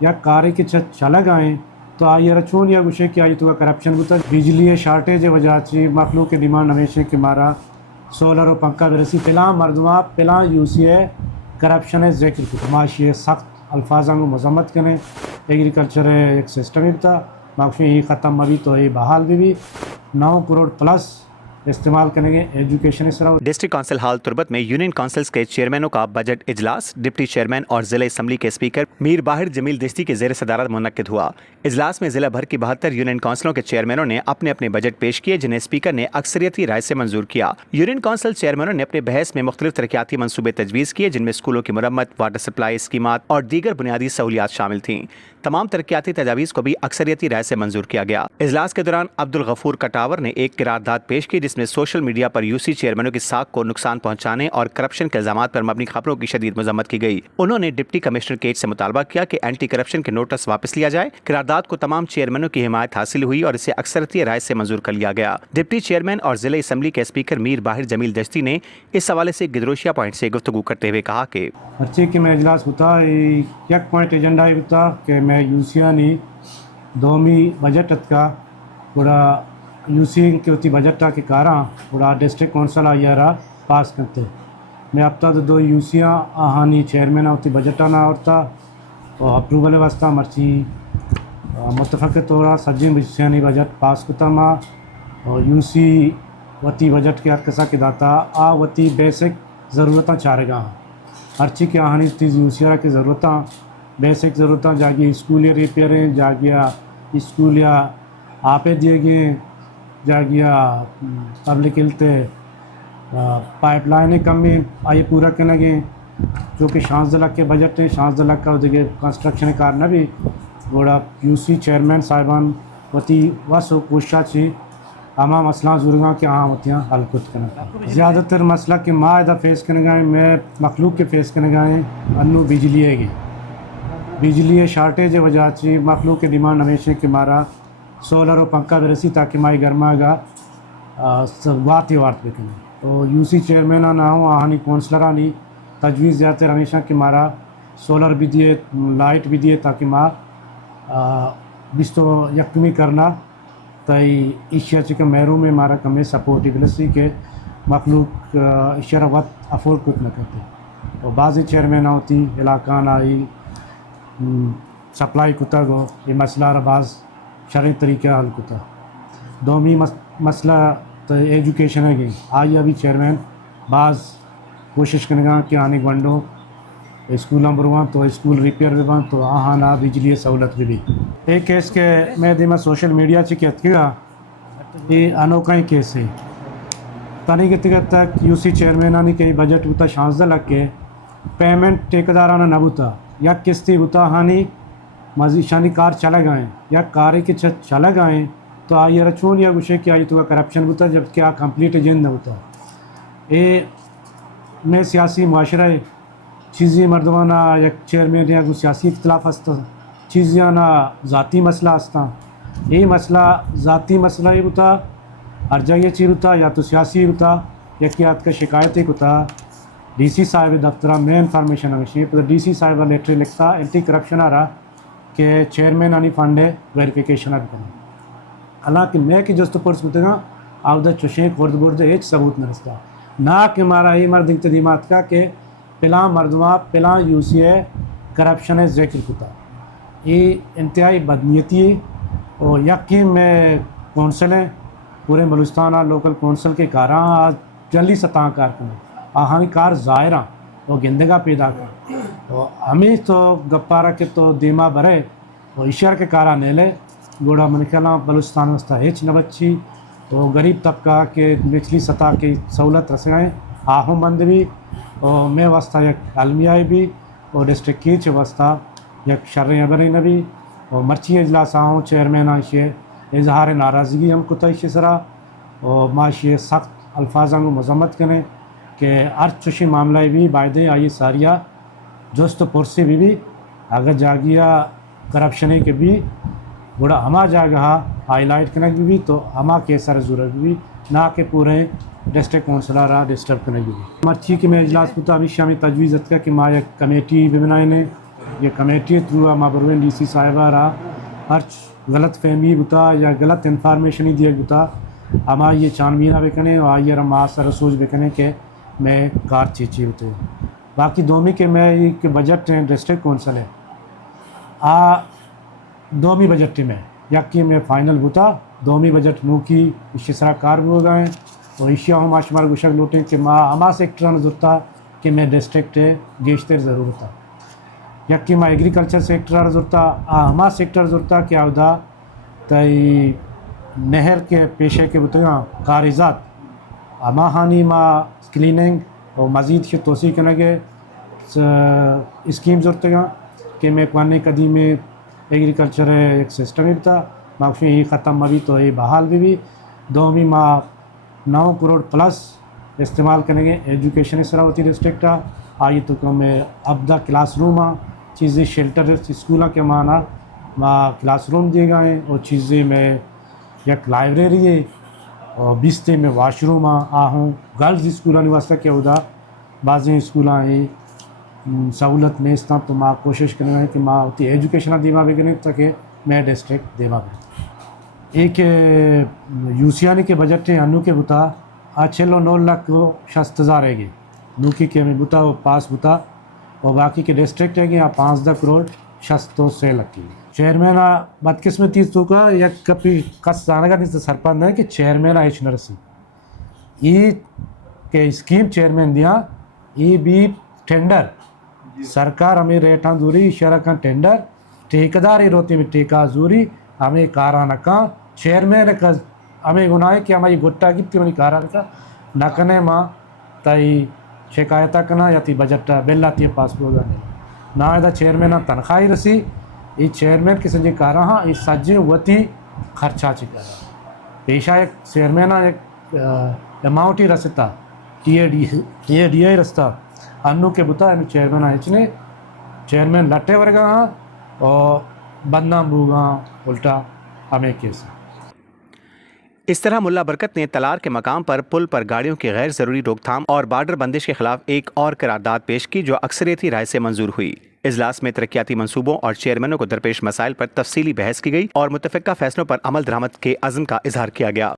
یا کاری کے چلا گائیں تو آئی رچون یا گوشے کہ آئی تو کرپشن بتا بجلی شارٹیج وجہ چی مخلوق کے ڈیمانڈ ہمیشہ کہ مارا سولر و پنکھا برسی پلاں مردمہ پلاں یوسی ہے کرپشن ذکر کو معاشی سخت الفاظوں کو مذمت کریں ایگریکلچر ایک سسٹم ہی بتا معاشی ہی ختم بھی تو یہ بحال بھی 9 کروڑ پلس استعمال کریں گے ایجوکیشن اس طرح. ڈسٹرکٹ کونسل ہال تربت میں یونین کونسلز کے چیئرمینوں کا بجٹ اجلاس ڈپٹی چیئرمین اور ضلع اسمبلی کے اسپیکر میر باہر جمیل دشتی کے زیر صدارت منعقد ہوا. اجلاس میں ضلع بھر کی 72 یونین کونسلوں کے چیئرمینوں نے اپنے اپنے بجٹ پیش کیے جنہیں اسپیکر نے اکثریتی رائے سے منظور کیا. یونین کونسل چیئرمینوں نے اپنے بحث میں مختلف ترقیاتی منصوبے تجویز کیے جن میں اسکولوں کی مرمت، واٹر سپلائی اسکیمات اور دیگر بنیادی سہولیات شامل تھیں. تمام ترقیاتی تجاویز کو بھی اکثریتی رائے سے منظور کیا گیا. اجلاس کے دوران عبدالغفور کٹاور نے ایک قرارداد پیش کی جس میں سوشل میڈیا پر یوسی چیئرمینوں کی ساکھ کو نقصان پہنچانے اور کرپشن کے الزامات پر مبنی خبروں کی شدید مذمت کی گئی. انہوں نے ڈپٹی کمشنر کیٹ سے مطالبہ کیا کہ اینٹی کرپشن کے نوٹس واپس لیا جائے. قرارداد کو تمام چیئرمینوں کی حمایت حاصل ہوئی اور اسے اکثریتی رائے سے منظور کر لیا گیا. ڈپٹی چیئرمین اور ضلع اسمبلی کے اسپیکر میر باہر جمیل دشتی نے اس حوالے سے گدروشیا پوائنٹ سے گفتگو کرتے ہوئے کہا کہ ہرچی کہ میں اجلاس ہوتا یک پوائنٹ ایجنڈا ہی ہوتا کہ میں یوسیانی دومی بجٹ کا پورا یوسی کے ہوتی بجٹ کے کاراں پورا ڈسٹرکٹ کونسل آئیارا پاس کرتے. میں اب تک 2 یوسیاں آہانی چیئرمین ہوتی بجٹا نہ ہوتا اور اپروول واسطہ مرچی متفق طورا سجن بجسیانی بجٹ پاس کرتا ماں اور یوسی وتی بجٹ کے کسا کے داتا آ وتی بیسک ضرورتاں چارے گا ہرچی کے آہانی تیز یوسیارا کی ضرورتاں بیسک ضرورتاں جاگی اسکول ریپیریں جاگیا اسکول یا آپے دیے گئے جاگیا پبلک ہیلتھ پائپ لائنیں کمی آئی پورا کرنے گئے جو کہ 16 لاکھ کے بجٹ ہیں. 16 لاکھ کا دیکھے کنسٹرکشن کار نہ بھی گوڑا یوسی چیئرمین صاحبان ہوتی بس کوشش چی ہما مسئلہ ضروروں کے ہاں ہوتی ہیں حل کت کرنا. زیادہ تر مسئلہ کہ معاہدہ فیس کرنے گئے میں مخلوق کے فیس کرنے گئے انو بجلی ہے گی بجلی شارٹیج وجہ چی مخلوق کے ڈیمانڈ ہمیشہ کہ مارا سولر و پنکھا برسی تاکہ مائی گرما گا واتی وارت بکنے. تو یوسی چیئرمین نہ ہوں آہانی کونسلرانی تجویز جاتے ہمیشہ کہ مارا سولر بھی دیے لائٹ بھی دیے تاکہ ماں بس تو یکمی کرنا تائی اشیا چکا محروم میں مارا کمی سپورٹی بلسی کے مخلوق اشیا وقت افورڈ کت نہ کرتے. تو بعضی چیئرمین ہوتی علاقہ آئی سپلائی کتا گو یہ مسئلہ باز شرعی طریقہ حل کتا. دومی مسئلہ تو ایجوکیشن ہے گئی آئی ابھی چیئرمین بعض کوشش کرنے گا کہ آنے گنڈوں اسکولاں بروان تو اسکول ریپیئر بھی بان تو آہانا بجلی سہولت بھی. ایک کیس کے میں دیما سوشل میڈیا چکیت کیا یہ انوکھا ہی کیس ہے تانی کے تک یوسی چیئرمینانی کے بجٹ ہوتا 16 لاکھ کے پیمنٹ ٹھیکیدارانہ نہ ہوتا یا قسطی ہوتا ہانی مزید شانی کار چلا گئے یا کاری کے چلا گئے تو آئی رچون یا گوشے کہ آئی تو کرپشن ہوتا جب کیا کمپلیٹ ایجنٹ نہ ہوتا. اے میں سیاسی معاشرہ چیزیں مردمانہ یا چیئرمین یا سیاسی اختلاف ہستا چیزیں نہ ذاتی مسئلہ ہستا. یہ مسئلہ ذاتی مسئلہ ہی ہوتا ہر جگہ چیز ہوتا یا تو سیاسی ہوتا یا کیات کا شکایت ایک ہوتا ڈی سی صاحب دفترہ میں انفارمیشن ہمیشہ تو ڈی سی صاحب لیٹر لکھتا اینٹی کرپشن آ رہا کہ چیئرمین آنی فنڈے ویریفیکیشن آ کرنا. حالانکہ میں کہ جست پرس بتے گا آپ دا چوشیں خورد برد ایک ثبوت نہ رستا نہ کہ مارا یہ مرد اقتدیمات کا کہ پلاں مردمہ پلاں یوسی ہے کرپشن ہے ذکر کتا. یہ انتہائی بدنیتی ہے اور یقین میں کونسل ہیں پورے بلوچستان لوکل کونسل کے کاراں آج جلی سطح کار کریں آہانی کار ظاہراں وہ گندگا پیدا کر تو ہمیں تو گپارہ کے تو دیما بھرے وہ اشار کے کارا نیلے گوڑا منکلاں بلوچستان وسطہ ہیچ نہ بچی تو غریب طبقہ کے نچلی سطح کی سہولت رسائیں آہوں مند بھی اور میں واسطہ یک عالمیائی بھی اور ڈسٹرکٹ کیچ واسطہ یک شرع ابرین بھی اور مرچی اجلاس آہوں چیئرمین آئیشے اظہار ناراضگی ہم کتا اشی سرا اور معاشی سخت الفاظوں کو مذمت کریں کہ ہر چوشی معاملہ بھی بائدے آئی ساریہ جست پرسی بھی اگر جاگیا کرپشنے کے بھی بڑا ہما جاگہ ہائی لائٹ کرنے کی بھی تو ہما کے سر ضرورت بھی نہ کہ پورے ڈسٹرکٹ کونسلر ڈسٹرب کرنے کی بھی. مرچی کے میں اجلاس ہوتا ابھی شامی تجویز کا کہ ماں ایک کمیٹی بھی بنائے نے یہ کمیٹی تھرو مابروین ڈی سی صاحبہ رہا ہر غلط فہمی بتا یا غلط انفارمیشن ہی دیا بتا اما یہ چانبینہ بکنے اور آئیے رما سر سوچ بکنے کہ میں کار چیچی ہوتے باقی دومی کہ میں ایک بجٹ ڈسٹرکٹ کونسل ہے دومی بجٹ میں یکی میں فائنل بتا دومی بجٹ نو کی اشترا کار بھی ہو گئے اور اشیا ہم آشمار گشک لوٹیں کہ ماں اما سیکٹر ضرورت کہ میں ڈسٹرکٹ گیشتر ضرورت یکی ماں ایگریکلچر سیکٹر ضرورت ہما سیکٹر ضرورت کہ آدھا تئی نہر کے پیشے کے بتگاں کاریزات اما ہانی ماں کلیننگ اور مزید کی توسیع کرنے کے اسکیم ضرورت گا کہ میں قوانین قدیم میں ایگریکلچر ایک سسٹم بھی تھا ماں یہ ختم بھی تو یہ بحال بھی دومی ماں 9 کروڑ پلس استعمال کرنے کے ایجوکیشن اس طرح ہوتی ڈسٹرکٹ آئی تو کہ میں اب دا کلاس روم چیزیں شیلٹر اسکولوں کے مانا ماں کلاس روم دیے گئے اور چیزیں میں یک لائبریری ہے اور 20 میں واش روم ہوں گرلز اسکولوں نے واسطہ کیا ہوتا بعض اسکولاں ہیں سہولت میں اس طرح تو ماں کوشش کرنا ہے کہ ماں ہوتی ایجوکیشن دیوا بگنے تاکہ میں ڈسٹرکٹ دیوا بگنے ایک یوسیانی کے بجٹ انو کے بتا آچھلو 9 لاکھ 60,000 ہے گے نو کی میں بتا وہ پاس بتا اور باقی کے ڈسٹرکٹ ہے گے 15 کروڑ 66 لکھ کی چیئرمین بدقسمتی تو کا یا کپی کس جانا کا نہیں سرپنچ ہے کہ چیئرمین ایچ نرسی یہ کہ اسکیم چیئرمین دیا یہ بھی ٹینڈر سرکار ہمیں ریٹاں دوری شہر کا ٹینڈر ٹھیکیدار ہی روتی میں ٹھیکہ زوری ہمیں کارانہ کا چیئرمین کا ہمیں گناہ ہے کہ ہماری گٹا گفتی ہمیں کارانہ کا نہ کنے ماں تائی شکایتہ کنا یا تی بجٹ بل آتی ہے پاسپورٹ گانے نہ ایدہ چیئرمین تنخواہی رسی یہ چیئرمین کی سنجی کارا ہاں یہ سجی وتی خرچہ چکا رہا پیشہ ایک چیئرمین ایک اماؤنٹ ہی رستا ٹی اے ڈی رستا انو کے بتا چیئرمین اچنے چیئرمین لٹے ورگا ہاں اور بدنام بوگا الٹا ہمیں کیسے اس طرح ملا برکت نے تلار کے مقام پر پل پر گاڑیوں کی غیر ضروری روک تھام اور بارڈر بندش کے خلاف ایک اور قرارداد پیش کی جو اکثریتی رائے سے منظور ہوئی۔ اجلاس میں ترقیاتی منصوبوں اور چیئرمینوں کو درپیش مسائل پر تفصیلی بحث کی گئی اور متفقہ فیصلوں پر عمل درآمد کے عزم کا اظہار کیا گیا۔